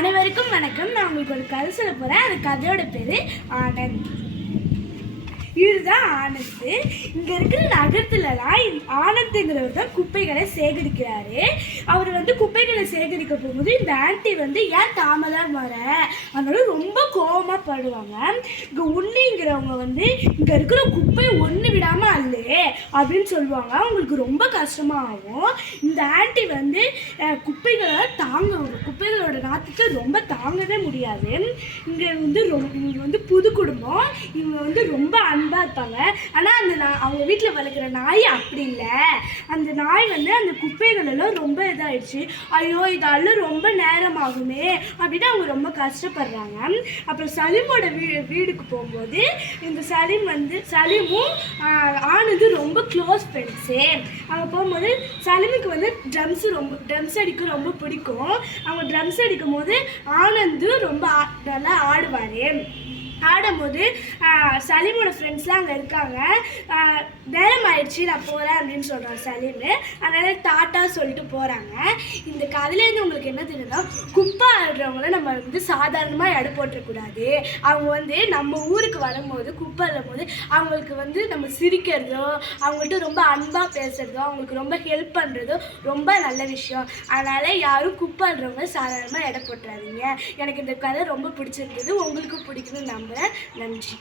அனைவருக்கும் வணக்கம். நான் உங்களுக்கு ஒரு கதை சொல்ல போகிறேன் அந்த கதையோட பேர் ஆனந்த். இதுதான் ஆனந்த். இங்கே இருக்கிற நகரத்துலலாம் ஆனந்துங்கிறவர் தான் குப்பைகளை சேகரிக்கிறாரு. அவர் வந்து குப்பைகளை சேகரிக்க போகும்போது இந்த ஆன்ட்டி வந்து ஏன் தாமதம் வர? அதனால ரொம்ப கோவமா படுவாங்க. இங்கே உன்னிங்கிறவங்க வந்து இங்கே இருக்கிற குப்பை ஒன்று விடாமல் அல்லு அப்படின்னு சொல்லுவாங்க. அவங்களுக்கு ரொம்ப கஷ்டமாகும். இந்த ஆண்டி வந்து குப்பைகளை தாங்க குப்பைகளோட நாத்துக்கு ரொம்ப தாங்கவே முடியாது. இங்கே வந்து ரொம்ப இவங்க வந்து புது குடும்பம். இவங்க வந்து ரொம்ப அன்பாக இருப்பாங்க. ஆனால் அந்த நா அவங்க வீட்டில் வளர்க்குற நாய் அப்படி இல்லை. அந்த நாய் வந்து அந்த குப்பைகளெல்லாம் ரொம்ப இதாயிடுச்சு. ஐயோ இதால ரொம்ப நேரம் ஆகுமே அப்படின்னு அவங்க ரொம்ப கஷ்டப்படுறாங்க. அப்புறம் சலீமோட வீ வீடுக்கு போகும்போது இந்த சலீம் வந்து சலீமும் ரொம்ப க்ளோஸ் ஃப்ரெண்ட்ஸு அவங்க போகும்போது சலீமுக்கு வந்து ட்ரம்ஸ் ரொம்ப ட்ரம்ஸ் அடிக்க ரொம்ப பிடிக்கும். அவங்க ட்ரம்ஸ் அடிக்கும் போது ஆனந்து ரொம்ப ஆ- நல்லா ஆடுவார். ஆடும்போது ஆஹ், சலீமோட ஃப்ரெண்ட்ஸ்லாம் அங்கே இருக்காங்க. ஆஹ், ஆயிடுச்சு நான் போகிறேன் அப்படின்னு சொல்கிறான் சலீம். அதனால் டாட்டா சொல்லிட்டு போகிறாங்க இந்த கதையிலேருந்து உங்களுக்கு என்ன தெரியுதுன்னா குப்பை ஆடுறவங்கள நம்ம வந்து சாதாரணமாக எடை போட்டுறக்கூடாது. அவங்க வந்து நம்ம ஊருக்கு வரும்போது குப்பை போது அவங்களுக்கு வந்து நம்ம சிரிக்கிறதோ அவங்கள்ட்ட ரொம்ப அன்பாக பேசுகிறதோ அவங்களுக்கு ரொம்ப ஹெல்ப் பண்ணுறதோ ரொம்ப நல்ல விஷயம். அதனால் யாரும் குப்பை ஆடுறவங்க சாதாரணமாக எடை போட்டுறாதீங்க. எனக்கு இந்த கதை ரொம்ப பிடிச்சிருந்தது. உங்களுக்கும் பிடிக்கும்னு நம்புகிறேன் நன்றி.